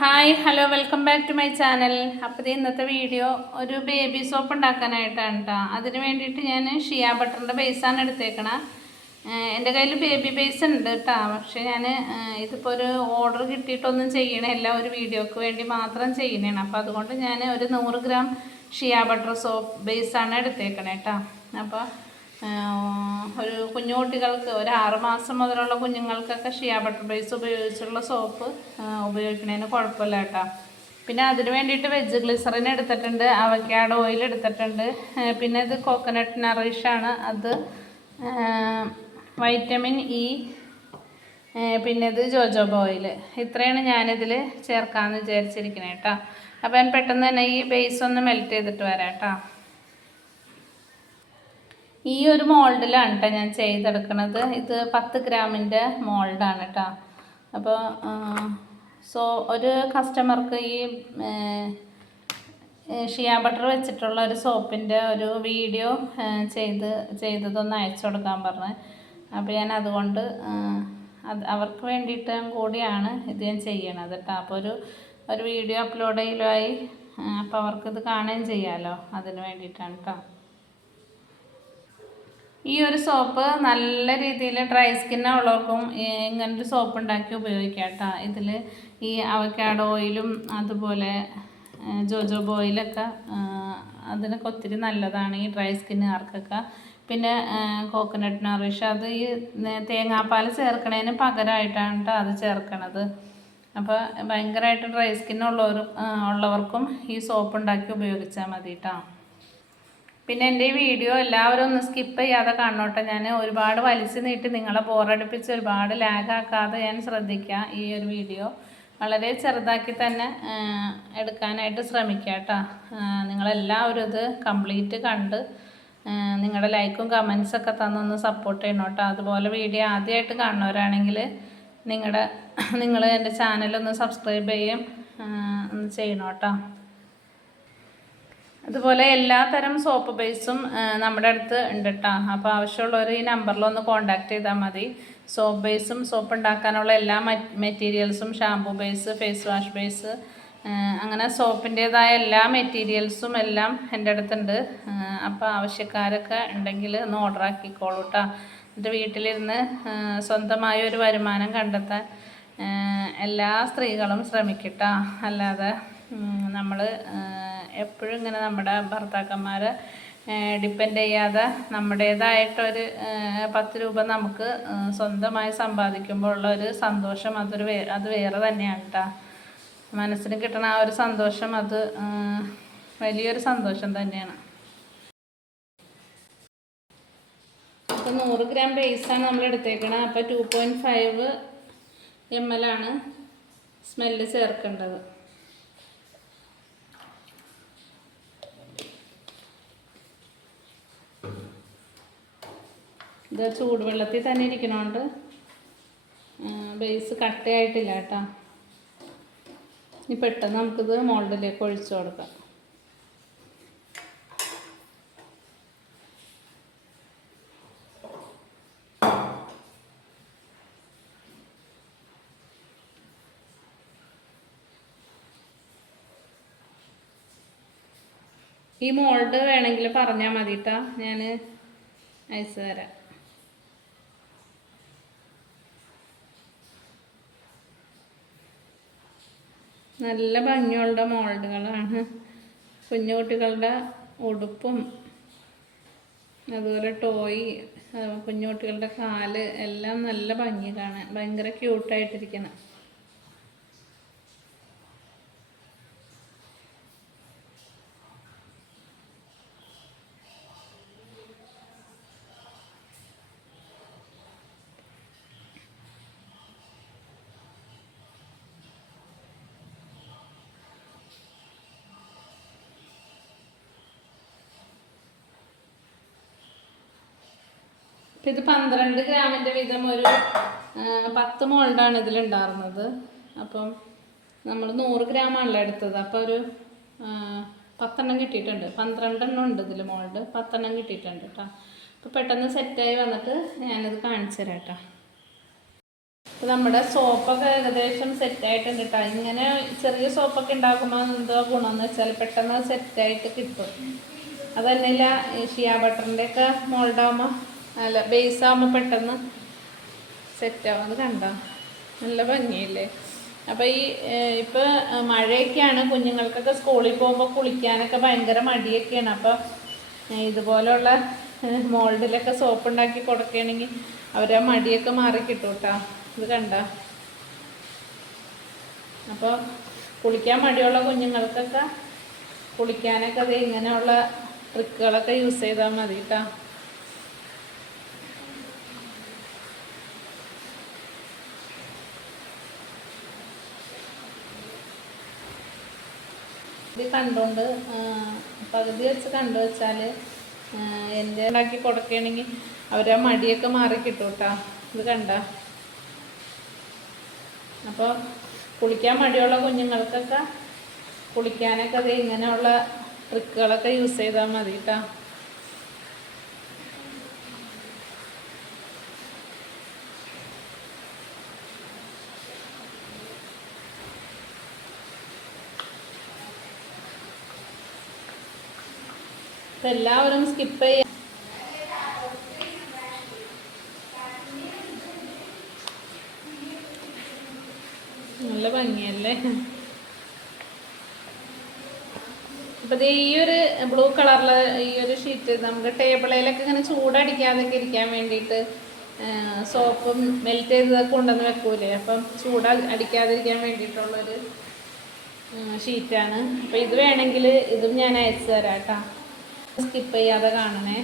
Hi hello welcome back to my channel. അപ്പോൾ ഇന്നത്തെ video ഒരു ബേബി സോപ്പ് ഉണ്ടാക്കാനായിട്ടാണ് കേട്ടോ അതിന് വേണ്ടിയിട്ട് ഞാൻ ഷിയ ബട്ടറിന്റെ ബേസാണ് എടുത്തേക്കണ. എന്റെ കയ്യിൽ ബേബി ബേസ് ഉണ്ട് കേട്ടോ പക്ഷേ ഞാൻ ഇതിപ്പോൾ ഒരു ഓർഡർ കിട്ടിയിട്ടൊന്നും ചെയ്യണില്ല ഒരു വീഡിയോക്ക് വേണ്ടി മാത്രം ചെയ്യണേണ് അപ്പോൾ അതുകൊണ്ട് ഞാൻ ഒരു നൂറ് ഗ്രാം ഷിയ ബട്ടർ സോപ്പ് ബേസാണ് എടുത്തേക്കണേ കേട്ടോ അപ്പോൾ ഒരു കുഞ്ഞു കുട്ടികൾക്ക് ഒരു ആറ് മാസം മുതലുള്ള കുഞ്ഞുങ്ങൾക്കൊക്കെ ഷിയ ബട്ടർ ബേസ് ഉപയോഗിച്ചുള്ള സോപ്പ് ഉപയോഗിക്കുന്നതിന് കുഴപ്പമില്ല കേട്ടോ. പിന്നെ അതിന് വേണ്ടിയിട്ട് വെജ് ഗ്ലിസറിൻ എടുത്തിട്ടുണ്ട് അവക്കാഡ് ഓയിൽ എടുത്തിട്ടുണ്ട്. പിന്നെ ഇത് കോക്കനട്ട് നറിഷാണ് അത് വൈറ്റമിൻ ഇ പിന്നെ ഇത് ജോജോബ ഓയിൽ ഇത്രയാണ് ഞാനിതിൽ ചേർക്കാമെന്ന് വിചാരിച്ചിരിക്കുന്നത് കേട്ടോ. അപ്പോൾ ഞാൻ പെട്ടെന്ന് തന്നെ ഈ ബേസ് ഒന്ന് മെൽറ്റ് ചെയ്തിട്ട് വരാം കേട്ടോ. ഈ ഒരു മോൾഡിലാണ് കേട്ടോ ഞാൻ ചെയ്തെടുക്കുന്നത് ഇത് പത്ത് ഗ്രാമിന്റെ മോൾഡാണ് കേട്ടോ അപ്പോൾ സോ ഒരു കസ്റ്റമർക്ക് ഈ ഷിയാ ബട്ടർ വെച്ചിട്ടുള്ള ഒരു സോപ്പിന്റെ ഒരു വീഡിയോ ചെയ്ത് ചെയ്തതൊന്ന് അയച്ചു കൊടുക്കാൻ പറഞ്ഞു. അപ്പോൾ ഞാൻ അതുകൊണ്ട് അത് അവർക്ക് വേണ്ടിയിട്ടും കൂടിയാണ് ഇത് ഞാൻ ചെയ്യണത് കേട്ടോ അപ്പോൾ ഒരു ഒരു വീഡിയോ അപ്ലോഡ് ചെയ്യലുമായി അപ്പോൾ അവർക്കിത് കാണുകയും ചെയ്യാമല്ലോ അതിന് വേണ്ടിയിട്ടാണ് കേട്ടോ ഈ ഒരു സോപ്പ് നല്ല രീതിയിൽ ഡ്രൈ സ്കിന്നുള്ളവർക്കും ഇങ്ങനൊരു സോപ്പ് ഉണ്ടാക്കി ഉപയോഗിക്കാം കേട്ടോ. ഇതിൽ ഈ അവക്കാട് ഓയിലും അതുപോലെ ജോജോബ് ഓയിലൊക്കെ അതിനൊക്കെ ഒത്തിരി നല്ലതാണ് ഈ ഡ്രൈ സ്കിന്നുകാർക്കൊക്കെ പിന്നെ കോക്കനട്ട് നറിഷ് അത് ഈ തേങ്ങാപ്പാൽ ചേർക്കണതിന് പകരമായിട്ടാണ് കേട്ടോ അത് ചേർക്കണത്. അപ്പോൾ ഭയങ്കരമായിട്ട് ഡ്രൈ സ്കിന്നുള്ളവർ ഉള്ളവർക്കും ഈ സോപ്പ് ഉണ്ടാക്കി ഉപയോഗിച്ചാൽ മതി കേട്ടോ പിന്നെ എന്റെ ഈ വീഡിയോ എല്ലാവരും ഒന്ന് സ്കിപ്പ് ചെയ്യാതെ കാണണോട്ടെ. ഞാൻ ഒരുപാട് വലിച്ചു നീട്ടി നിങ്ങളെ ബോറടിപ്പിച്ച് ഒരുപാട് ലാഗാക്കാതെ ഞാൻ ശ്രദ്ധിക്കാം ഈ ഒരു വീഡിയോ. വളരെ ചെറുതാക്കി തന്നെ എടുക്കാനായിട്ട് ശ്രമിക്കുക കേട്ടോ നിങ്ങളെല്ലാവരും ഇത് കംപ്ലീറ്റ് കണ്ട് നിങ്ങളുടെ ലൈക്കും കമൻസൊക്കെ തന്നൊന്ന് സപ്പോർട്ട് ചെയ്യണം കേട്ടോ അതുപോലെ വീഡിയോ ആദ്യമായിട്ട് കാണുന്നവരാണെങ്കിൽ നിങ്ങളുടെ നിങ്ങൾ എന്റെ ചാനലൊന്ന് സബ്സ്ക്രൈബ് ചെയ്യും ഒന്ന് ചെയ്യണം കേട്ടോ അതുപോലെ എല്ലാ തരം സോപ്പ് ബേസും നമ്മുടെ അടുത്ത് ഉണ്ട് കേട്ടോ അപ്പോൾ ആവശ്യമുള്ളവർ ഈ നമ്പറിൽ ഒന്ന് കോൺടാക്റ്റ് ചെയ്താൽ മതി. സോപ്പ് ബേസും സോപ്പ് ഉണ്ടാക്കാനുള്ള എല്ലാ മെറ്റീരിയൽസും shampoo base face wash base അങ്ങനെ സോപ്പിന്റേതായ എല്ലാ മെറ്റീരിയൽസും എല്ലാം എന്റെ അടുത്തുണ്ട്. അപ്പോൾ ആവശ്യക്കാരൊക്കെ ഉണ്ടെങ്കിൽ ഒന്ന് ഓർഡർ ആക്കിക്കോളൂ കേട്ടോ എന്നിട്ട് വീട്ടിലിരുന്ന് സ്വന്തമായ ഒരു വരുമാനം കണ്ടെത്താൻ എല്ലാ സ്ത്രീകളും ശ്രമിക്കട്ടോ. അല്ലാതെ നമ്മൾ എപ്പോഴും ഇങ്ങനെ നമ്മുടെ ഭർത്താക്കന്മാരെ ഡിപ്പെൻഡ് ചെയ്യാതെ നമ്മുടേതായിട്ടൊരു പത്ത് രൂപ നമുക്ക് സ്വന്തമായി സമ്പാദിക്കുമ്പോൾ ഉള്ള ഒരു സന്തോഷം അതൊരു വേ അത് വേറെ തന്നെയാണ് കേട്ടോ മനസ്സിന് കിട്ടുന്ന ആ ഒരു സന്തോഷം അത് വലിയൊരു സന്തോഷം തന്നെയാണ്. അപ്പോൾ നൂറ് ഗ്രാം ബേസാണ് നമ്മൾ എടുത്തേക്കണത് അപ്പോൾ two point five M L ആണ് സ്മെല്ല് ചേർക്കേണ്ടത്. ഇത് ചൂടുവെള്ളത്തിൽ തന്നെ ഇരിക്കണോണ്ട് ബേസ് കട്ടയായിട്ടില്ല കേട്ടോ. ഇനി പെട്ടെന്ന് നമുക്കിത് മോൾഡിലേക്ക് ഒഴിച്ചു കൊടുക്കാം. ഈ മോൾഡ് വേണമെങ്കിൽ പറഞ്ഞാൽ മതി കേട്ടോ ഞാൻ അയച്ചു തരാം. നല്ല ഭംഗിയുള്ള മോൾഡുകളാണ്. കുഞ്ഞു കുട്ടികളുടെ ഉടുപ്പും അതുപോലെ ടോയ് കുഞ്ഞു കുട്ടികളുടെ കാൽ എല്ലാം നല്ല ഭംഗി കാണാൻ ഭയങ്കര ക്യൂട്ടായിട്ടിരിക്കണം ഇത് പന്ത്രണ്ട് ഗ്രാമിന്റെ വീതം ഒരു പത്ത് മോൾഡാണ് ഇതിലുണ്ടായിരുന്നത്. അപ്പം നമ്മൾ നൂറ് ഗ്രാമാണല്ലോ എടുത്തത്. അപ്പോൾ ഒരു പത്തെണ്ണം കിട്ടിയിട്ടുണ്ട്. പന്ത്രണ്ടെണ്ണം ഉണ്ട് ഇതിൽ മോൾഡ്. പത്തെണ്ണം കിട്ടിയിട്ടുണ്ട് കേട്ടോ അപ്പോൾ പെട്ടെന്ന് സെറ്റായി വന്നിട്ട് ഞാനത് കാണിച്ചു തരാം കേട്ടോ ഇപ്പൊ നമ്മുടെ സോപ്പൊക്കെ ഏകദേശം സെറ്റായിട്ടുണ്ട് കേട്ടോ ഇങ്ങനെ ചെറിയ സോപ്പൊക്കെ ഉണ്ടാക്കുമ്പോൾ എന്തോ ഗുണമെന്ന് വെച്ചാൽ പെട്ടെന്ന് സെറ്റായിട്ട് കിട്ടും. അത് ഷിയാ ബട്ടറിന്റെയൊക്കെ മോൾഡാകുമ്പോൾ അല്ല ബേസ് ആകുമ്പോൾ പെട്ടെന്ന് സെറ്റാവും അത് കണ്ടോ. നല്ല ഭംഗിയില്ലേ? അപ്പോൾ ഈ ഇപ്പോൾ മഴയൊക്കെയാണ് കുഞ്ഞുങ്ങൾക്കൊക്കെ സ്കൂളിൽ പോകുമ്പോൾ കുളിക്കാനൊക്കെ ഭയങ്കര മടിയൊക്കെയാണ്. അപ്പോൾ ഇതുപോലുള്ള മോൾഡിലൊക്കെ സോപ്പ് ഉണ്ടാക്കി കൊടുക്കുകയാണെങ്കിൽ അവരെ മടിയൊക്കെ മാറി കിട്ടും കേട്ടോ ഇത് കണ്ട? അപ്പോൾ കുളിക്കാൻ മടിയുള്ള കുഞ്ഞുങ്ങൾക്കൊക്കെ കുളിക്കാനൊക്കെ അത് ഇങ്ങനെയുള്ള ട്രിക്കുകളൊക്കെ യൂസ് ചെയ്താൽ മതി കേട്ടോ ഇത് കണ്ടുകൊണ്ട് പകുതി വെച്ച് കണ്ടു വെച്ചാൽ എന്റെ ഉണ്ടാക്കി കൊടുക്കുകയാണെങ്കിൽ അവരെ മടിയൊക്കെ മാറി കിട്ടും കേട്ടോ ഇത് കണ്ട? അപ്പോൾ കുളിക്കാൻ മടിയുള്ള കുഞ്ഞുങ്ങൾക്കൊക്കെ കുളിക്കാനൊക്കെ അത് ഇങ്ങനെയുള്ള ട്രിക്കുകളൊക്കെ യൂസ് ചെയ്താൽ മതി കേട്ടോ എല്ലാവരും സ്കിപ്പ് ചെയ്യാം. നല്ല ഭംഗിയല്ലേ? അപ്പൊ ഈ ഒരു ബ്ലൂ കളറിലെ ഈ ഒരു ഷീറ്റ് നമുക്ക് ടേബിളിലൊക്കെ ഇങ്ങനെ ചൂടടിക്കാതൊക്കെ ഇരിക്കാൻ വേണ്ടിയിട്ട് സോപ്പും മെൽറ്റ് ചെയ്തതൊക്കെ കൊണ്ടുവന്ന് വെക്കൂലേ? അപ്പം ചൂട് അടിക്കാതിരിക്കാൻ വേണ്ടിയിട്ടുള്ളൊരു ഷീറ്റാണ് അപ്പം ഇത് വേണമെങ്കിൽ ഇതും ഞാൻ അയച്ചു തരാം കേട്ടോ. സ്കിപ്പ് ചെയ്യാതെ കാണണേ